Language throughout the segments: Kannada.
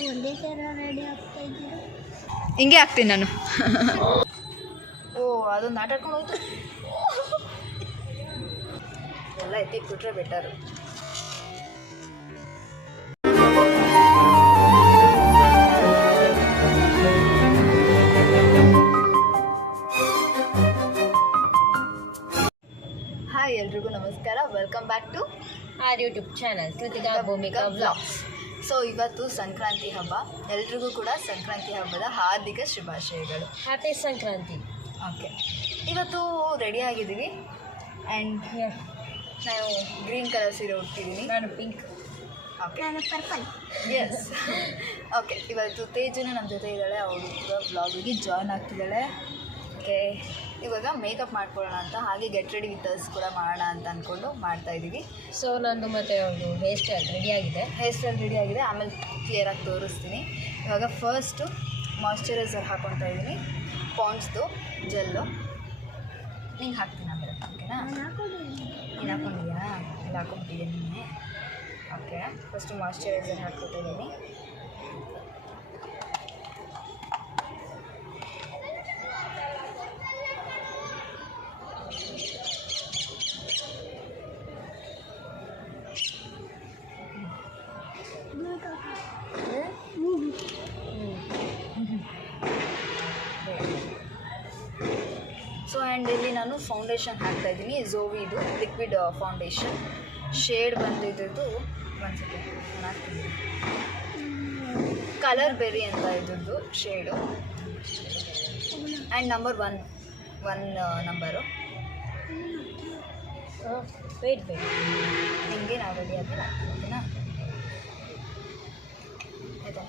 ಒಂದೇ ಥರ ರೆಡಿ ಆಗ್ತಾ ಇದ್ದೀರಾ? ಹಿಂಗೆ ಆಗ್ತೀನಿ ನಾನು. ಓ ಅದೊಂದು ಆಟ ಆಡ್ಕೊಂಡು ಹೋಯ್ತು. ಎಲ್ಲ ಎತ್ತಿಟ್ಬಿಟ್ರೆ ಬೆಟರು. ಹಾಯ್ ಎಲ್ರಿಗೂ ನಮಸ್ಕಾರ. Welcome back to our YouTube channel Krithika Bhoomika vlogs. So ಇವತ್ತು ಸಂಕ್ರಾಂತಿ ಹಬ್ಬ. ಎಲ್ರಿಗೂ ಕೂಡ ಸಂಕ್ರಾಂತಿ ಹಬ್ಬದ ಹಾರ್ದಿಕ ಶುಭಾಶಯಗಳು. ಹ್ಯಾಪಿ ಸಂಕ್ರಾಂತಿ. ಓಕೆ, ಇವತ್ತು ರೆಡಿ ಆಗಿದ್ದೀವಿ ಆ್ಯಂಡ್ ನಾನು ಗ್ರೀನ್ ಕಲರ್ ಸೀರೆ ಉಡ್ತಿದ್ದೀನಿ. ನಾನು ಪಿಂಕ್. ಓಕೆ, ನಾನು ಪರ್ಪಲ್. ಎಸ್. ಓಕೆ, ಇವತ್ತು ತೇಜುನ ನಮ್ಮ ಜೊತೆ ಇದ್ದಾಳೆ. ಅವಳು ಕೂಡ ವ್ಲಾಗಿಗೆ ಜಾಯ್ನ್ ಆಗ್ತಿದ್ದಾಳೆ. ಓಕೆ, ಇವಾಗ ಮೇಕಪ್ ಮಾಡ್ಕೊಳ್ಳೋಣ ಅಂತ, ಹಾಗೆ ಗೆಟ್ ರೆಡಿ ವಿತ್ ಅಸ್ ಕೂಡ ಮಾಡೋಣ ಅಂತ ಅಂದ್ಕೊಂಡು ಮಾಡ್ತಾಯಿದ್ದೀವಿ. ಸೊ ನಂದು ಮತ್ತು ಅವಳು ಹೇರ್ ಸ್ಟೈಲ್ ರೆಡಿಯಾಗಿದೆ. ರೆಡಿ ಆಗಿದೆ, ಆಮೇಲೆ ಕ್ಲಿಯರಾಗಿ ತೋರಿಸ್ತೀನಿ. ಇವಾಗ ಫಸ್ಟು ಮಾಯ್ಶ್ಚರೈಸರ್ ಹಾಕ್ಕೊತಾ ಇದ್ದೀನಿ, ಪಾಂಡ್ಸ್ದು ಜೆಲ್ಲು. ನಿಂಗೆ ಹಾಕ್ತೀನಿ ಆಮೇಲೆ. ಓಕೆನಾ? ನೀನು ಹಾಕ್ಕೊಂಡಿದ್ಯಾ? ಇಲ್ಲ ಹಾಕ್ಕೊಂಬಿಟ್ಟಿದ್ದೀನಿ ನೀನೆ. ಓಕೆ, ಫಸ್ಟು ಮಾಯ್ಶ್ಚರೈಸರ್ ಹಾಕ್ಕೊತಾ ಇದ್ದೀನಿ. ಸೊ ಆ್ಯಂಡ್ ಇಲ್ಲಿ ನಾನು ಫೌಂಡೇಶನ್ ಹಾಕ್ತಾಯಿದ್ದೀನಿ. ಝೋವಿದು ಲಿಕ್ವಿಡ್ ಫೌಂಡೇಶನ್. ಶೇಡ್ ಬಂದಿದ್ದು ಒಂದು ಸೆಕೆಂಡ್ ಹಾಕ್ತೀನಿ. ಕಲರ್ ಬೆರಿ ಅಂತ ಇದ್ದದ್ದು shade. And number one number. Wait ನಿಮಗೆ ನಾವು ರೆಡಿ ಆಗಿಲ್ಲ, ಓಕೆನಾ? ಆಯಿತಾ?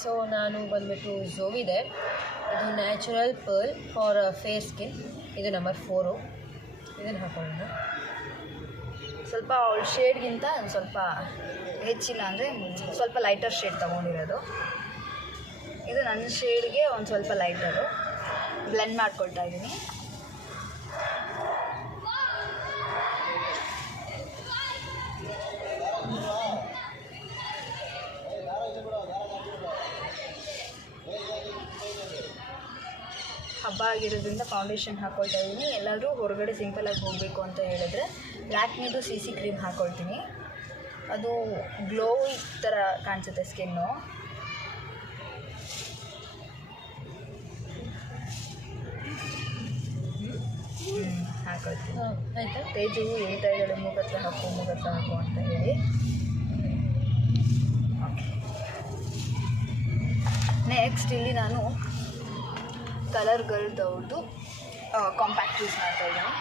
ಸೊ ನಾನು ಬಂದುಬಿಟ್ಟು ಝೋವಿದೆ. ಇದು natural pearl for fair skin. ಇದು ನಂಬರ್ 4. ಇದನ್ನು ಹಾಕೊಳ್ಳೋಣ. ಸ್ವಲ್ಪ ಅವಳ ಶೇಡ್ಗಿಂತ ಒಂದು ಸ್ವಲ್ಪ ಹೆಚ್ಚಿಲ್ಲ, ಅಂದರೆ ಸ್ವಲ್ಪ ಲೈಟರ್ ಶೇಡ್ ತೊಗೊಂಡಿರೋದು. ಇದು ನನ್ನ ಶೇಡ್ಗೆ ಒಂದು ಸ್ವಲ್ಪ ಲೈಟರು. ಬ್ಲೆಂಡ್ ಮಾಡ್ಕೊಳ್ತಾ ಇದ್ದೀನಿ. ಹಬ್ಬ ಆಗಿರೋದ್ರಿಂದ ಫೌಂಡೇಶನ್ ಹಾಕ್ಕೊಳ್ತಾ ಇದ್ದೀನಿ. ಎಲ್ಲರೂ ಹೊರಗಡೆ ಸಿಂಪಲಾಗಿ ಹೋಗಬೇಕು ಅಂತ ಹೇಳಿದ್ರೆ ಲ್ಯಾಕ್ಮಿದು CC ಕ್ರೀಮ್ ಹಾಕ್ಕೊಳ್ತೀನಿ. ಅದು ಗ್ಲೋ ಥರ ಕಾಣಿಸುತ್ತೆ ಸ್ಕಿನ್ನು. ಹಾಕ್ಕೊಳ್ತೀನಿ. ಆಯಿತಾ? ತೇಜು ಹೇಳ್ತಾ ಇದ್ದಾಳೆ ಮೂಗತ್ರ ಹಾಕು ಅಂತ ಹೇಳಿ. ಓಕೆ, ನೆಕ್ಸ್ಟ್ ಇಲ್ಲಿ ನಾನು ಕಲರ್ಗಳದವ್ರದ್ದು ಕಾಂಪ್ಯಾಕ್ಟ್ ಯೂಸ್ ಮಾಡ್ತಾ ಇದ್ದೀನಿ.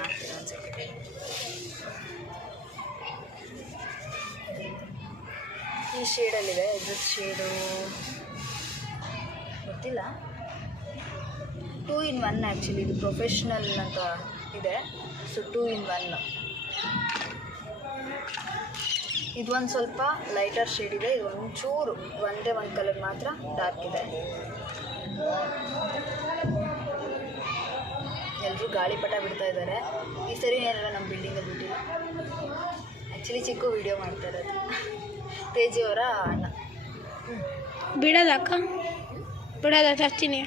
ಹಾಕ್ತೀನಿ ಒಂದು ಸೆಕೆಂಡ್. ಈ ಶೇಡಲ್ಲಿದೆ. ಇದ್ರ ಶೇಡು ಗೊತ್ತಿಲ್ಲ. 2 in 1 ಆ್ಯಕ್ಚುಲಿ. ಇದು ಪ್ರೊಫೆಷ್ನಲ್ ಅಂತ ಇದೆ. So 2 in 1. ಇದು ಒಂದು ಸ್ವಲ್ಪ ಲೈಟರ್ ಶೇಡ್ ಇದೆ. ಇದು ಒಂಚೂರು ಒಂದೇ ಒಂದು ಕಲರ್ ಮಾತ್ರ ಡಾರ್ಕ್ ಇದೆ. ಎಲ್ಲರೂ ಗಾಳಿಪಟ ಬಿಡ್ತಾ ಇದ್ದಾರೆ. ಈ ಸರಿ ಏನಾರ ನಮ್ಮ ಬಿಲ್ಡಿಂಗಲ್ಲಿ ಬಿಟ್ಟಿಲ್ಲ. ಆ್ಯಕ್ಚುಲಿ ಚಿಕ್ಕ ವೀಡಿಯೋ ಮಾಡ್ತಾ ಇರೋದು. ತೇಜಿಯವರ ಅಣ್ಣ. ಬಿಡೋದಕ್ಕ ಬಿಡೋದ ತರ್ತೀನಿ.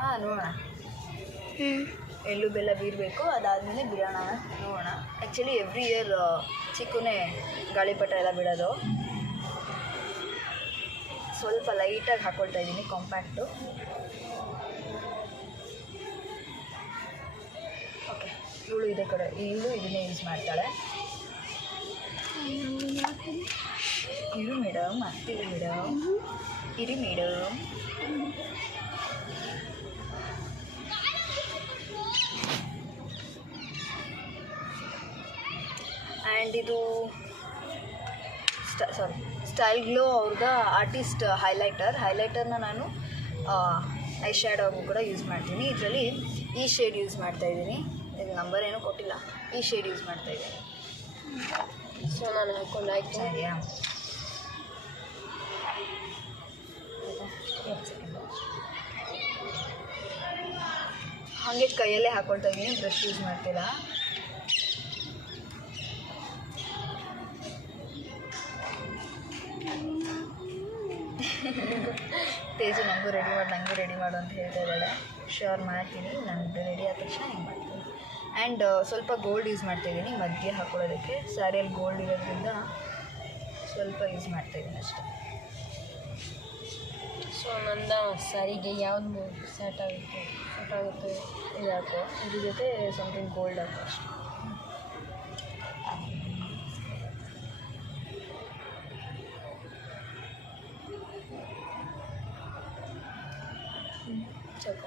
ಹಾಂ, ನೋಡೋಣ. ಎಳ್ಳು ಬೆಲ್ಲ ಬೀರಬೇಕು, ಅದಾದಮೇಲೆ ಬಿಡೋಣ, ನೋಡೋಣ. ಆ್ಯಕ್ಚುಲಿ ಎವ್ರಿ ಇಯರ್ ಚಿಕ್ಕನೇ ಗಾಳಿಪಟ ಎಲ್ಲ ಬಿಡೋದು. ಸ್ವಲ್ಪ ಲೈಟಾಗಿ ಹಾಕ್ಕೊಳ್ತಾ ಇದ್ದೀನಿ ಕಾಂಪ್ಯಾಕ್ಟು. ಓಕೆ, ಇವಳು ಇದನ್ನೇ ಯೂಸ್ ಮಾಡ್ತಾಳೆ. ಇರು ಮೇಡಮ್, ಆಗ್ತಿದೆ ಮೇಡಮ್, ಇರಿ ಮೇಡಮ್. ಆ್ಯಂಡ್ ಇದು ಸ್ಟೈಲ್ ಗ್ಲೋ ಅವ್ರದ್ದು ಆರ್ಟಿಸ್ಟ್ ಹೈಲೈಟರ್ನ ನಾನು ಐ ಶ್ಯಾಡೋಗೂ ಕೂಡ ಯೂಸ್ ಮಾಡ್ತೀನಿ. ಇದರಲ್ಲಿ ಈ ಶೇಡ್ ಯೂಸ್ ಮಾಡ್ತಾಯಿದ್ದೀನಿ. ಇದು ನಂಬರ್ ಏನೂ ಕೊಟ್ಟಿಲ್ಲ. ಈ ಶೇಡ್ ಯೂಸ್ ಮಾಡ್ತಾಯಿದ್ದೀನಿ. ಸೊ ನಾನು ಹಾಕೊಂಡಾಯ್ತು. ಸರಿಯಾ? ಹಾಗೆ ಕೈಯಲ್ಲೇ ಹಾಕೊಳ್ತಾ ಇದ್ದೀನಿ, ಬ್ರಷ್ ಯೂಸ್ ಮಾಡ್ತಿಲ್ಲ. ತೇಜು ನನಗೂ ರೆಡಿ ಮಾಡು ಅಂತ ಹೇಳ್ತಾ ಇದ್ದಾಳೆ. ಶ್ಯೂರ್ ಮಾಡ್ತೀನಿ, ನಂದು ರೆಡಿ ಆದ ತಕ್ಷಣ ಹಿಂಗೆ ಮಾಡ್ತೀನಿ. ಆ್ಯಂಡ್ ಸ್ವಲ್ಪ ಗೋಲ್ಡ್ ಯೂಸ್ ಮಾಡ್ತಾಯಿದ್ದೀನಿ ಮಧ್ಯೆ ಹಾಕೊಳ್ಳೋದಕ್ಕೆ. ಸ್ಯಾರಿಯಲ್ಲಿ ಗೋಲ್ಡ್ ಇರೋದ್ರಿಂದ ಸ್ವಲ್ಪ ಯೂಸ್ ಮಾಡ್ತಾಯಿದ್ದೀನಿ ಅಷ್ಟೇ. ಸೊ ನನ್ನ ಸ್ಯಾರಿಗೆ ಯಾವುದು ಸೆಟ್ ಆಗುತ್ತೆ ಇದು ಹಾಕೋ, ಇದ್ರ ಜೊತೆ ಸಮಥಿಂಗ್ ಗೋಲ್ಡ್ ಹಾಕೋ ಅಷ್ಟೇ. ಸ್ವಲ್ಪ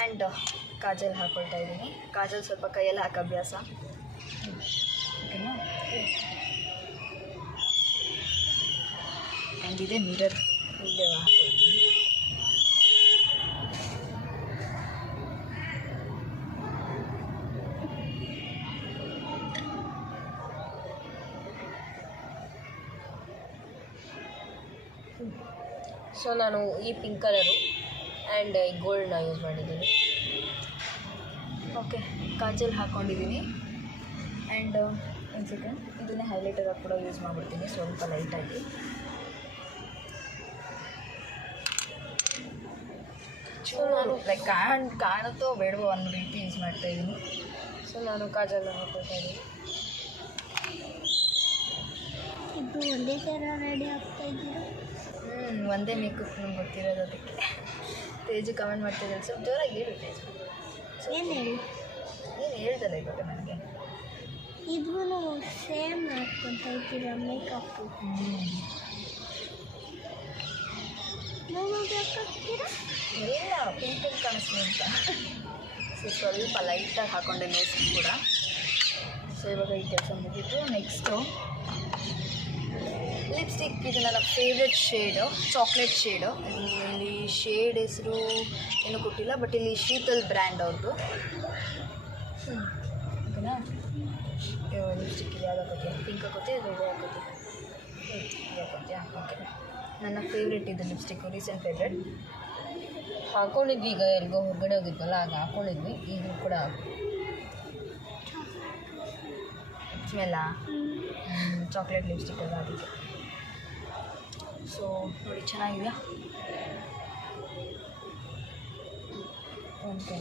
ಆ್ಯಂಡ್ ಕಾಜಲ್ ಹಾಕ್ಕೊಳ್ತಾ ಇದ್ದೀನಿ. ಕಾಜಲ್ ಸ್ವಲ್ಪ ಕೈಯೆಲ್ಲ ಹಾಕೋ ಅಭ್ಯಾಸ, ಓಕೆನಾ? ಆ್ಯಂಡ್ ಇದೆ ಮಿರರ್, ಇಲ್ಲೇ ಹಾಕ್ಕೊಳ್ತೀನಿ. ಸೊ ನಾನು ಈ ಪಿಂಕ್ ಕಲರು ಆ್ಯಂಡ್ ಈ ಗೋಲ್ಡ್ನ ಯೂಸ್ ಮಾಡಿದ್ದೀನಿ. ಓಕೆ, ಕಾಜಲ್ ಹಾಕ್ಕೊಂಡಿದ್ದೀನಿ. ಆ್ಯಂಡ್ ಒಂದು ಸೆಕೆಂಡ್, ಇದನ್ನೇ ಹೈಲೈಟರ್ ಕೂಡ ಯೂಸ್ ಮಾಡಿಬಿಡ್ತೀನಿ ಸ್ವಲ್ಪ ಲೈಟಾಗಿ. ಚೂರು ಲೈಕ್ ಕಾಣುತ್ತೋ ಬೇಡವೋ ಅನ್ನೋ ರೀತಿ ಯೂಸ್ ಮಾಡ್ತಾಯಿದ್ದೀನಿ. ಸೊ ನಾನು ಕಾಜಲ್ನ ಹಾಕೊಳ್ತಾ ಇದ್ದೀನಿ. ಇದು ಒಂದೇ ಥರ ರೆಡಿ ಆಗ್ತಾ ಇದ್ದೀರಾ? ಒಂದೇ ಮೇಕಪ್ ನಮ್ಗೆ ಗೊತ್ತಿರೋದು. ಅದಕ್ಕೆ ತೇಜು ಕಮೆಂಟ್ ಮಾಡ್ತಿದ್ದಾರೆ, ಸ್ವಲ್ಪ ಜೋರಾಗಿ ಹೇಳು ತೇಜು. ಏನು ಹೇಳಿ? ಏನು ಹೇಳ್ದಲ್ಲ ಇವಾಗ ನನಗೆ. ಇದ್ರೂ ಸೇಮ್ ಹಾಕ್ಕೊತಾ ಇದ್ದೀರಾ ಮೇಕಪ್ಪು? ಹಾಕ್ತೀರಾ? ಎಲ್ಲ ಪಿಂಕ್ ಕಾಣಿಸ್ಲಿ ಅಂತ. ಸೊ ಸ್ವಲ್ಪ ಲೈಟಾಗಿ ಹಾಕ್ಕೊಂಡೆ ನೋಸ್ ಕೂಡ. ಸೊ ಇವಾಗ ಈ ಕೆಲಸ ಮುಗಿತು. Next lipstick. ಇದು ನನ್ನ ಫೇವ್ರೆಟ್ ಶೇಡು, ಚಾಕ್ಲೇಟ್ ಶೇಡು. ಇಲ್ಲಿ ಶೇಡ್ ಹೆಸರು ಏನೂ ಕೊಟ್ಟಿಲ್ಲ, ಬಟ್ ಇಲ್ಲಿ ಶೀತಲ್ ಬ್ರ್ಯಾಂಡ್ ಅವ್ರದ್ದು. ಓಕೆನಾ? ಲಿಪ್ಸ್ಟಿಕ್ ಇದು ಯಾವ್ದು ಹಾಕೋತೀಯ? ಪಿಂಕ್ ಹಾಕೋತೀಯ, ಇದು ಹಾಕೋತೀಯ? ಇದು ಹಾಕೋತೀಯ? ಓಕೆ, ನನ್ನ ಫೇವ್ರೆಟ್ ಇದು ಲಿಪ್ಸ್ಟಿಕ್ಕು, ರೀಸೆಂಟ್ ಫೇವ್ರೆಟ್. ಹಾಕ್ಕೊಂಡಿದ್ವಿ, ಈಗ ಎಲ್ಗೋ ಹೊರಗಡೆ ಹೋಗಿದ್ವಲ್ಲ ಆಗ ಹಾಕ್ಕೊಂಡಿದ್ವಿ. ಈಗ ಕೂಡ ಸ್ಮೆಲ್ಲಾ ಚಾಕ್ಲೇಟ್ ಲಿಪ್ಸ್ಟಿಕ್ ಅಲ್ಲ ಅದಕ್ಕೆ. ಸೊ ನೋಡಿ ಚೆನ್ನಾಗಿದೆಯಾ? ಓಕೆ.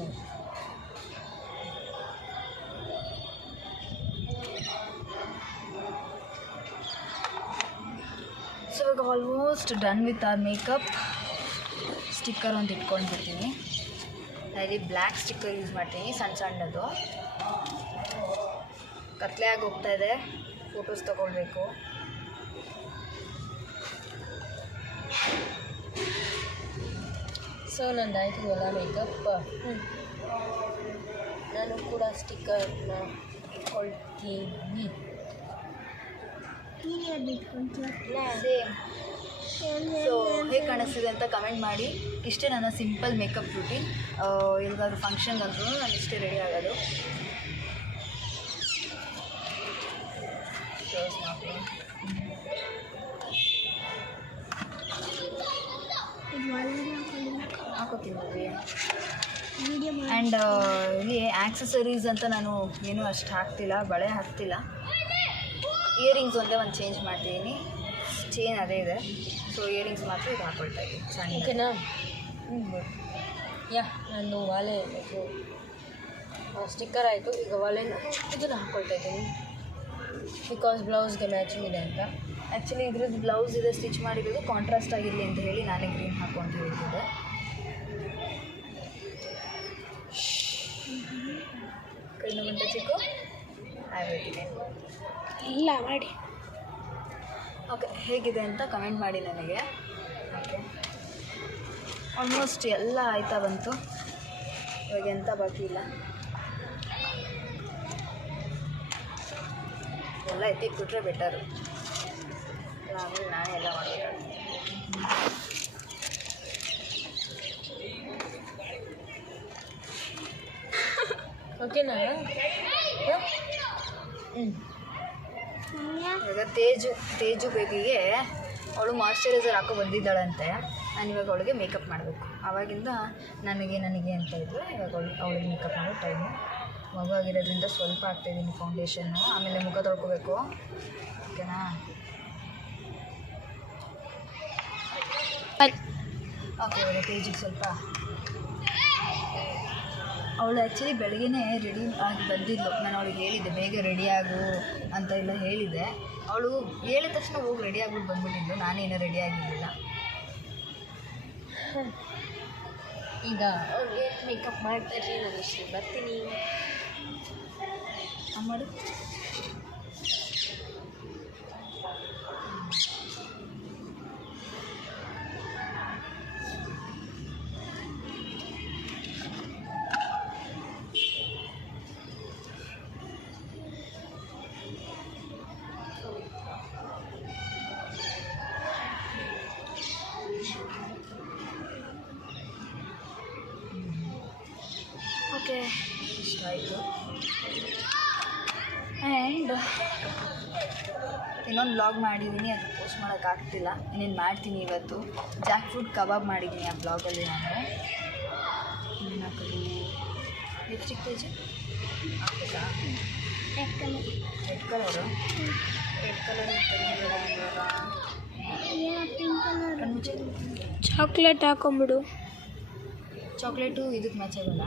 ಸೊ ಇವಾಗ almost done with our makeup. Sticker ಒಂದು ಇಟ್ಕೊಂಡು ಬಿಡ್ತೀನಿ. ಇಲ್ಲಿ ಬ್ಲ್ಯಾಕ್ ಸ್ಟಿಕ್ಕರ್ ಯೂಸ್ ಮಾಡ್ತೀನಿ, ಸಣ್ಣದು. ಕತ್ಲೆ ಆಗಿ ಹೋಗ್ತಾ ಇದೆ, ಫೋಟೋಸ್ ತೊಗೊಳ್ಬೇಕು. ಸೊ ನಂದಾಯ್ತು ಎಲ್ಲ ಮೇಕಪ್. ನಾನು ಕೂಡ ಸ್ಟಿಕ್ಕರ್ನ ಇಟ್ಕೊಳ್ತೀನಿ. ನೀನು ಇಟ್ಕೊಂತೀಯ? ಅದೇ. ಸೊ ಹೇಗೆ ಕಾಣಿಸ್ತಿದೆ ಅಂತ ಕಮೆಂಟ್ ಮಾಡಿ. ಇಷ್ಟೇ ನನ್ನ ಸಿಂಪಲ್ ಮೇಕಪ್ ರೂಟೀನ್. ಎಲ್ಲಿಗಾದ್ರೂ ಫಂಕ್ಷನ್ಗೆ ಅಂದ್ರೂ ನಾನು ಇಷ್ಟೇ ರೆಡಿ ಆಗೋದು. ಹಾಕೋತೀನಿ. ಆ್ಯಂಡ್ ಇಲ್ಲಿ ಆ್ಯಕ್ಸಸರೀಸ್ ಅಂತ ನಾನು ಏನೂ ಅಷ್ಟು ಹಾಕ್ತಿಲ್ಲ, ಬಳೆ ಹಾಕ್ತಿಲ್ಲ. ಇಯರಿಂಗ್ಸ್ ಒಂದೇ ಒಂದು ಚೇಂಜ್ ಮಾಡ್ತಿದ್ದೀನಿ. ಚೇನ್ ಅದೇ ಇದೆ, ಸೊ ಇಯರಿಂಗ್ಸ್ ಮಾತ್ರ ಇದು ಹಾಕ್ಕೊಳ್ತಾ ಇದ್ದೀನಿ ಸಣ್ಣ. ಓಕೆನಾ? ಯಾ, ನಂದು ವಾಲೆ ಸ್ಟಿಕ್ಕರ್ ಆಯಿತು. ಈಗ ವಾಲೆನ ಇದನ್ನು ಹಾಕ್ಕೊಳ್ತಾ ಇದ್ದೀನಿ ಬಿಕಾಸ್ ಬ್ಲೌಸ್ಗೆ ಮ್ಯಾಚಿಂಗ್ ಇದೆ ಅಂತ. ಆ್ಯಕ್ಚುಲಿ ಇದ್ರದ್ದು ಬ್ಲೌಸ್ ಇದೆ ಸ್ಟಿಚ್ ಮಾಡಿರೋದು, ಕಾಂಟ್ರಾಸ್ಟ್ ಆಗಿರಲಿ ಅಂತ ಹೇಳಿ ನಾನೇ ಗ್ರೀನ್ ಹಾಕ್ಕೊಂತ ಹೇಳ್ತಿದ್ದೆ. ಕೈನ ಬಂದ ಚಿಕ್ಕು ಆಗ್ಬಿಟ್ಟಿದೆ. ಇಲ್ಲ ಮಾಡಿ. ಓಕೆ, ಹೇಗಿದೆ ಅಂತ ಕಮೆಂಟ್ ಮಾಡಿ ನನಗೆ. ಓಕೆ, ಆಲ್ಮೋಸ್ಟ್ ಎಲ್ಲ ಆಯ್ತಾ ಬಂತು. ಇವಾಗ ಎಂಥ ಬಾಕಿ ಇಲ್ಲ, ಎಲ್ಲ ಎತ್ತಿಟ್ಬಿಟ್ರೆ ಬೆಟರು. ಆಮೇಲೆ ನಾನೇ ಎಲ್ಲ ಮಾಡಬೇಕಾಗುತ್ತೆ. ಓಕೆನಾ? ಇವಾಗ ತೇಜು ಬೇಬಿಗೆ ಅವಳು ಮಾಯ್ಶ್ಚರೈಸರ್ ಹಾಕೋ ಬಂದಿದ್ದಾಳಂತೆ. ನಾನು ಇವಾಗ ಅವಳಿಗೆ ಮೇಕಪ್ ಮಾಡಬೇಕು. ಆವಾಗಿಂದ ನನಗೆ ಅಂತ ಇದ್ದರು. ಇವಾಗ ಅವಳಿಗೆ ಮೇಕಪ್ ಮಾಡೋ ಟೈಮು. ಮಗು ಆಗಿರೋದ್ರಿಂದ ಸ್ವಲ್ಪ ಹಾಕ್ತಾಯಿದ್ದೀನಿ ಫೌಂಡೇಶನ್ನು. ಆಮೇಲೆ ಮುಖ ತೊಳ್ಕೊಬೇಕು. ಓಕೆನಾ? ಓಕೆ, ಇವಾಗ ತೇಜಿಗೆ ಸ್ವಲ್ಪ ಅವಳು ಆ್ಯಕ್ಚುಲಿ ಬೆಳಗ್ಗೆನೇ ರೆಡಿ ಆಗಿ ಬಂದಿದ್ಲು. ನಾನು ಅವಳಿಗೆ ಹೇಳಿದ್ದೆ ಬೇಗ ರೆಡಿ ಆಗು ಅಂತ ಎಲ್ಲ ಹೇಳಿದ್ದೆ. ಅವಳು ಹೇಳಿದ ತಕ್ಷಣ ಹೋಗಿ ರೆಡಿ ಆಗ್ಬಿಟ್ಟು ಬಂದ್ಬಿಟ್ಟಿದ್ಲು. ನಾನೇನೋ ರೆಡಿ ಆಗಿರಲಿಲ್ಲ. ಈಗ ಅವ್ರಿಗೆ ಮೇಕಪ್ ಮಾಡ್ತಾಯಿದ್ರಿ, ನಾನು ಇಷ್ಟು ಬರ್ತೀನಿ. ಮಾಡು. ಓಕೆ, ಇಷ್ಟ ಆಯಿತು. ಆ್ಯಂಡ್ ಇನ್ನೊಂದು ಬ್ಲಾಗ್ ಮಾಡಿದ್ದೀನಿ, ಅದು ಪೋಸ್ಟ್ ಮಾಡೋಕ್ಕಾಗ್ತಿಲ್ಲ. ಇನ್ನೇನು ಮಾಡ್ತೀನಿ ಇವತ್ತು. ಜಾಕ್ ಫ್ರೂಟ್ ಕಬಾಬ್ ಮಾಡಿದ್ದೀನಿ ಆ ಬ್ಲಾಗಲ್ಲಿ ನಾನು. ಇನ್ನೇನು ಹಾಕೋದು? ಲಿಪ್ಸ್ಟಿಕ್ ತೇಜು ಹಾಕ್ಬೇಕಾ? Red colour. ರೆಡ್ ಕಲರ್ ಕಣ್ಮುಚ್ಚಿ. ಚಾಕ್ಲೇಟ್ ಹಾಕೊಂಬಿಡು. ಚಾಕ್ಲೇಟು ಇದಕ್ಕೆ ಮ್ಯಾಚ್ ಆಗೋಲ್ಲ.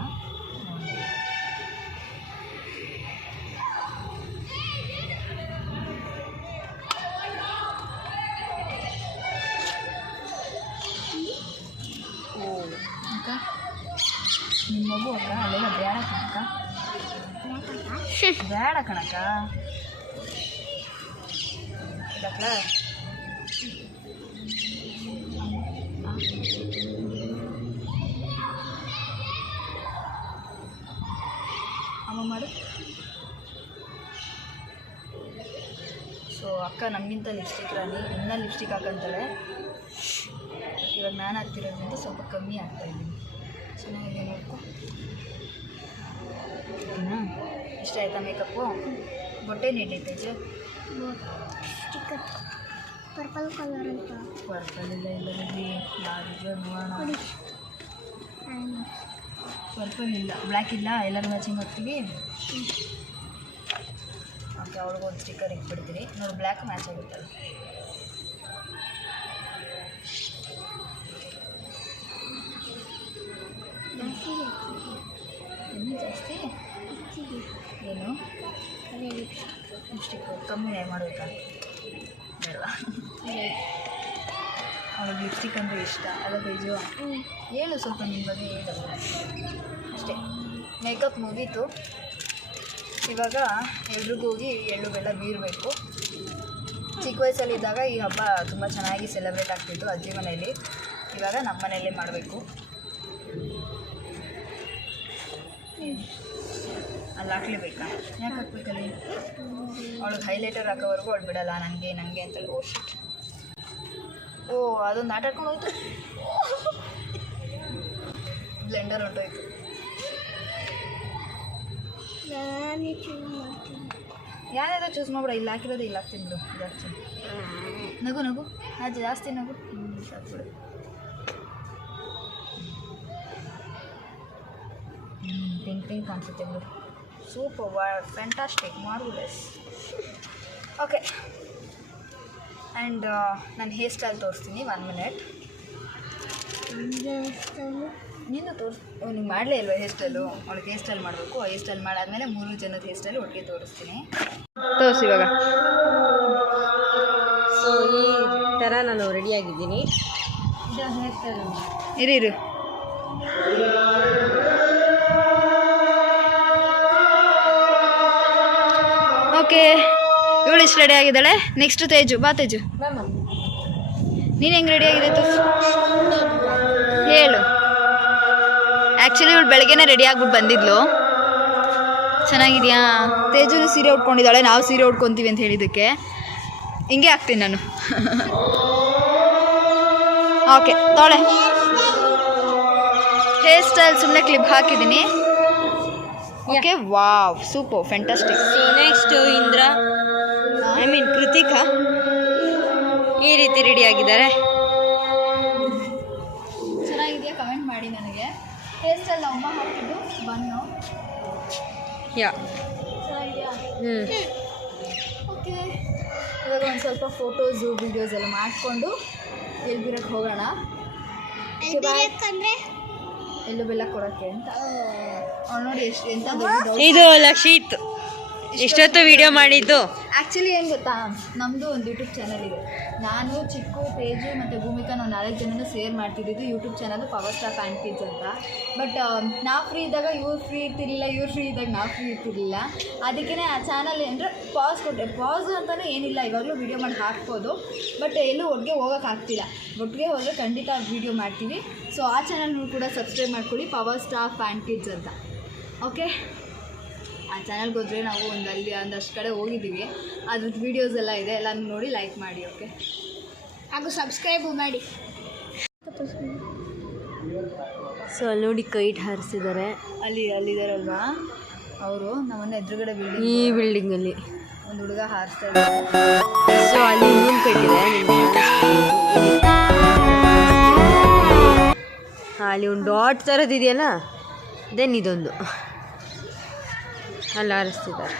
ಅಕ್ಕ ನಿಮ್ಮ ಮಗು ಅಕ್ಕ ಅಲ್ಲೆಲ್ಲ ಬೇಡ ಕಣಕ್ಕ, ಬೇಡ ಕಣಕ್ಕ. ಇದಕ್ಕ ಅಮ್ಮ ಮಾಡು. ಸೊ ಅಕ್ಕ ನಮಗಿಂತ ಲಿಪ್ಸ್ಟಿಕ್ ರಾಣಿ, ಇನ್ನೂ ಲಿಪ್ಸ್ಟಿಕ್ ಹಾಕಂತಾಳೆ. ಇವಾಗ ನಾನು ಹಾಕ್ತಿರೋದ್ರಿಂದ ಸ್ವಲ್ಪ ಕಮ್ಮಿ ಆಗ್ತಾಯಿದ್ದೀನಿ. ಚೆನ್ನಾಗಿದೆ ನೋಡ್ಕೊ. ಓಕೆನಾ? ಇಷ್ಟ ಆಯಿತಾ ಮೇಕಪ್ಪು? ಬೊಟ್ಟೆ ನೀಡೈತೆ ತೇಜು? ಸ್ಟಿಕ್ಕರ್ ಪರ್ಪಲ್ ಕಲರ್ ಅಂತ. ಪರ್ಪಲ್ ಇಲ್ಲ ಇಲ್ಲದಲ್ಲಿ ಯಾರಿಗೂ ನೋಡೋಣ. ಪರ್ಪಲ್ ಇಲ್ಲ, ಬ್ಲ್ಯಾಕ್ ಇಲ್ಲ, ಎಲ್ಲರೂ ಮ್ಯಾಚಿಂಗ್ ಹೋಗ್ತೀವಿ. ಓಕೆ, ಅವ್ಳಿಗೆ ಒಂದು ಸ್ಟಿಕ್ಕರ್ ಇಟ್ಬಿಡ್ತೀರಿ. ನೋಡಿ, ಬ್ಲ್ಯಾಕ್ ಮ್ಯಾಚ್ ಆಗುತ್ತಲ್ಲ. ಇನ್ನೂ ಜಾಸ್ತಿ ಏನು ಲಿಪ್ಸ್ಟಿಕ್ ಕಮ್ಮಿನೇ ಮಾಡಬೇಕಾ? ಬೇಡವಾ? ಅವಳಿಗೆ ಲಿಪ್ಸ್ಟಿಕ್ ಅಂದರೆ ಇಷ್ಟ ಅಲ್ಲ ತೇಜು? ಹೇಳು ಸ್ವಲ್ಪ ನಿಮ್ಮ ಬಗ್ಗೆ ಹೇಳು ಅಷ್ಟೇ. ಮೇಕಪ್ ಮುಗೀತು. ಇವಾಗ ಎಲ್ರಿಗೂ ಹೋಗಿ ಎಳ್ಳು ಬೆಲ್ಲ ಬೀರಬೇಕು. ಚಿಕ್ಕ ವಯಸ್ಸಲ್ಲಿದ್ದಾಗ ಈ ಹಬ್ಬ ತುಂಬ ಚೆನ್ನಾಗಿ ಸೆಲೆಬ್ರೇಟ್ ಆಗ್ತಿತ್ತು ಅಜ್ಜಿ ಮನೆಯಲ್ಲಿ. ಇವಾಗ ನಮ್ಮ ಮನೆಯಲ್ಲೇ ಮಾಡಬೇಕು. ಅಲ್ಲಿ ಹಾಕ್ಲೇಬೇಕಾ? ಯಾಕೆ ಹಾಕ್ಬೇಕಲ್ಲಿ? ಅವಳಿಗೆ ಹೈಲೈಟರ್ ಹಾಕೋವರೆಗೂ ಅವಳು ಬಿಡಲ್ಲ. ನನಗೆ ಅಂತೇಳಿ. ಓ ಶಿಟ್, ಓ ಅದೊಂದು ಆಟ ಆಡ್ಕೊಂಡು ಹೋಯ್ತು. ಬ್ಲೆಂಡರ್ ಹೊಂಟೋಯ್ತು. ನಾನೇ ಚೂಸ್ ಮಾಡ್ತೀನಿ. ಯಾವ್ದಾದ್ರು ಚೂಸ್ ಮಾಡ್ಬಿಡ. ಇಲ್ಲಿ ಹಾಕಿರೋದು ಇಲ್ಲಿ ಹಾಕ್ತೀನಿ ಬಿಡು. ಜಾಸ್ತಿ ನಗು ಅದು ಜಾಸ್ತಿ ನಗು. ಸಾಕ್ಬಿಡು. ಪಿಂಕ್ ಕಾಣಿಸುತ್ತೆ ಬಿಡು. Super, fantastic, marvellous. Okay, and ನಾನು ಹೇರ್ ಸ್ಟೈಲ್ ತೋರಿಸ್ತೀನಿ. 1 ಮಿನಿಟ್. ನೀನು ನೀವು ಮಾಡಲೇ ಇಲ್ವ ಹೇರ್ ಸ್ಟೈಲು? ಅವಳಿಗೆ ಹೇರ್ ಸ್ಟೈಲ್ ಮಾಡಬೇಕು. ಹೇರ್ ಸ್ಟೈಲ್ ಮಾಡಾದ್ಮೇಲೆ 3 ಜನದ ಹೇರ್ ಸ್ಟೈಲ್ ಒಟ್ಟಿಗೆ ತೋರಿಸ್ತೀನಿ. ತೋರಿಸಿ ಇವಾಗ. ಸೊ ಈ ಥರ ನಾನು ರೆಡಿಯಾಗಿದ್ದೀನಿ. ಇರು ಓಕೆ, ಇವಳು ಇಷ್ಟು ರೆಡಿ ಆಗಿದ್ದಾಳೆ. ನೆಕ್ಸ್ಟ್ ತೇಜು. ಬಾ ತೇಜು, ನೀನು ಹೆಂಗೆ ರೆಡಿ ಆಗಿದೆ ತೋರಿಸು, ಹೇಳು. ಆ್ಯಕ್ಚುಲಿ ಇವಳು ಬೆಳಗ್ಗೆನೇ ರೆಡಿ ಆಗ್ಬಿಟ್ಟು ಬಂದಿದ್ಲು. ಚೆನ್ನಾಗಿದೆಯಾ? ತೇಜು ಸೀರೆ ಉಟ್ಕೊಂಡಿದ್ದಾಳೆ. ನಾವು ಸೀರೆ ಉಟ್ಕೊತೀವಿ ಅಂತ ಹೇಳಿದ್ದಕ್ಕೆ ಹಿಂಗೆ ಹಾಕ್ತೀನಿ ನಾನು. ಓಕೆ, ತೊಳೆ ಹೇರ್ ಸ್ಟೈಲ್ ಸುಮ್ಮನೆ ಕ್ಲಿಪ್ ಹಾಕಿದ್ದೀನಿ. Okay wow super fantastic. So next Indra I mean Krithika ಈ ರೀತಿ ರೆಡಿ ಆಗಿದ್ದಾರೆ. ಚೆನ್ನಾಗಿದೆಯಾ ಕಮೆಂಟ್ ಮಾಡಿ ನನಗೆ. ಹೇರ್ ಸ್ಟೈಲ್ ಅಮ್ಮ ಹಾಕಿದ್ದು ಬನ್ನು ಯಾ ಚೆನ್ನಾಗಿದೆಯಾ? ಹ್ಞೂ ಓಕೆ ಇವಾಗ ಒಂದು ಸ್ವಲ್ಪ ಫೋಟೋಸು ವೀಡಿಯೋಸ್ ಎಲ್ಲ ಮಾಡಿಕೊಂಡು ಎಲ್ಬಿರಕ್ಕೆ ಹೋಗೋಣ. ಯಾಕಂದ್ರೆ ಎಲ್ಲೂ ಬೆಲ್ಲ ಕೊಡೋಕ್ಕೆ ಅಂತ ಅವ್ನು ನೋಡಿ ಎಷ್ಟು ಎಂಥ ದೊಡ್ಡ ಇದು ಲಕ್ಷಿತ್ ಇಷ್ಟೊತ್ತು ವಿಡಿಯೋ ಮಾಡಿದ್ದು. ಆ್ಯಕ್ಚುಲಿ ಏನು ಗೊತ್ತಾ, ನಮ್ಮದು ಒಂದು ಯೂಟ್ಯೂಬ್ ಚಾನಲ್ ಇದೆ. ನಾನು ಚಿಕ್ಕು ತೇಜು ಮತ್ತು ಭೂಮಿಕಾ ನಾವು 4 ಜನನೂ ಸೇರ್ ಮಾಡ್ತಿದ್ದಿದ್ದು YouTube channel power star fan kids ಅಂತ. ಬಟ್ ನಾವು ಫ್ರೀ ಇದ್ದಾಗ ಇವ್ರು ಫ್ರೀ ಇರ್ತಿರ್ಲಿಲ್ಲ, ಇವ್ರು ಫ್ರೀ ಇದ್ದಾಗ ನಾವು ಫ್ರೀ ಇರ್ತಿರ್ಲಿಲ್ಲ. ಅದಕ್ಕೇ ಆ ಚಾನಲ್ ಅಂದರೆ ಪಾಸ್ ಕೊಟ್ಟೆ. ಪಾಸು ಅಂತಲೇ ಏನಿಲ್ಲ, ಇವಾಗಲೂ ವೀಡಿಯೋ ಮಾಡಿ ಹಾಕ್ಬೋದು. ಬಟ್ ಎಲ್ಲೂ ಒಟ್ಟಿಗೆ ಹೋಗೋಕ್ಕಾಗ್ತಿಲ್ಲ. ಒಟ್ಟಿಗೆ ಹೋದರೆ ಖಂಡಿತ ವೀಡಿಯೋ ಮಾಡ್ತೀವಿ. ಸೊ ಆ ಚಾನಲ್ನೂ ಕೂಡ ಸಬ್ಸ್ಕ್ರೈಬ್ ಮಾಡ್ಕೊಳ್ಳಿ, ಪವರ್ ಸ್ಟಾರ್ ಫ್ಯಾನ್ ಕಿಡ್ಸ್ ಅಂತ. ಓಕೆ, ಆ ಚಾನಲ್ಗೆ ಹೋದರೆ ನಾವು ಒಂದಷ್ಟು ಕಡೆ ಹೋಗಿದ್ದೀವಿ. ಅದ್ರದ್ದು ವೀಡಿಯೋಸ್ ಎಲ್ಲ ಇದೆ, ಎಲ್ಲ ನೋಡಿ ಲೈಕ್ ಮಾಡಿ. ಓಕೆ, ಹಾಗೂ ಸಬ್ಸ್ಕ್ರೈಬ್ ಮಾಡಿ. ಸೊ ಅಲ್ಲಿ ನೋಡಿ ಕೈಟ್ ಹಾರಿಸಿದ್ದಾರೆ. ಅಲ್ಲಿದ್ದಾರಲ್ವಾ ಅವರು ನಮ್ಮನ್ನ ಎದುರುಗಡೆ ಈ ಬಿಲ್ಡಿಂಗಲ್ಲಿ ಒಂದು ಹುಡುಗ ಹಾರಿಸ್ತಾ ಇದ್ದಾರೆ. ಸೊ ಅಲ್ಲಿ ಇನ್ನೊಂದು ಕಟ್ಟಿದೆ. ಅಲ್ಲಿ ಒಂದು ಡಾಟ್ ಥರದ್ದು ಇದೆಯಲ್ಲ, ದೆನ್ ಇದೊಂದು ಅಲ್ಲಿ ಹಾರಿಸ್ತಿದ್ದಾರೆ.